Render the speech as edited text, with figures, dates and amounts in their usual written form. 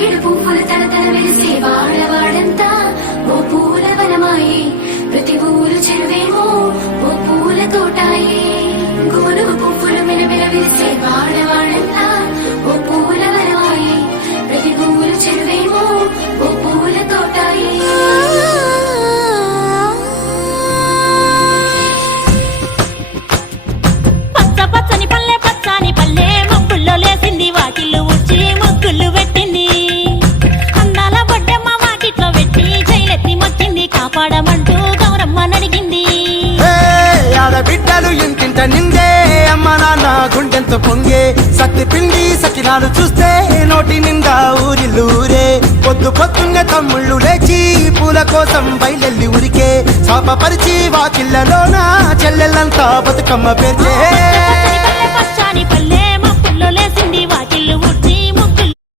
తంగిడు పువ్వుల తలతల వెలిసే వాడవాడంతా ఓ పూల వనమాయే ప్రతి ఊరు చెరువేమో ఓ పూల తోటాయే గునుగు పువ్వులు మెలమెల వెలిసే వాడవాడంతా ఓ పూల వనమాయే ప్రతి ఊరు చెరువేమో ఓ పూల తోటాయే పచ్చని పల్లె పచ్చని పల్లె మబ్బుల్లో లేసింది వాకిళ్ళు ఊడ్చి ముగ్గులు పెట్టింది అందాల బొడ్డమ్మ వాకిట్లో పెట్టి జైలెత్తి మొచ్చింది కాపాడమంటూ గౌరమ్మ నడిగింది ఆడబిడ్డలు ఇంటింట నిందే అమ్మ నాన్న గుండెంతో పొంగే సత్తి పిండి సకినాలు చూస్తే నోటి నిండా ఊరిల్లూరే పొద్దున్నే తమ్ముళ్ళు లేచి పూల కోసం బయలెల్లి ఉరికే శాపపరిచి వాకిళ్ళలోన చెల్లెళ్ళంతా బతుకమ్మ పేర్చే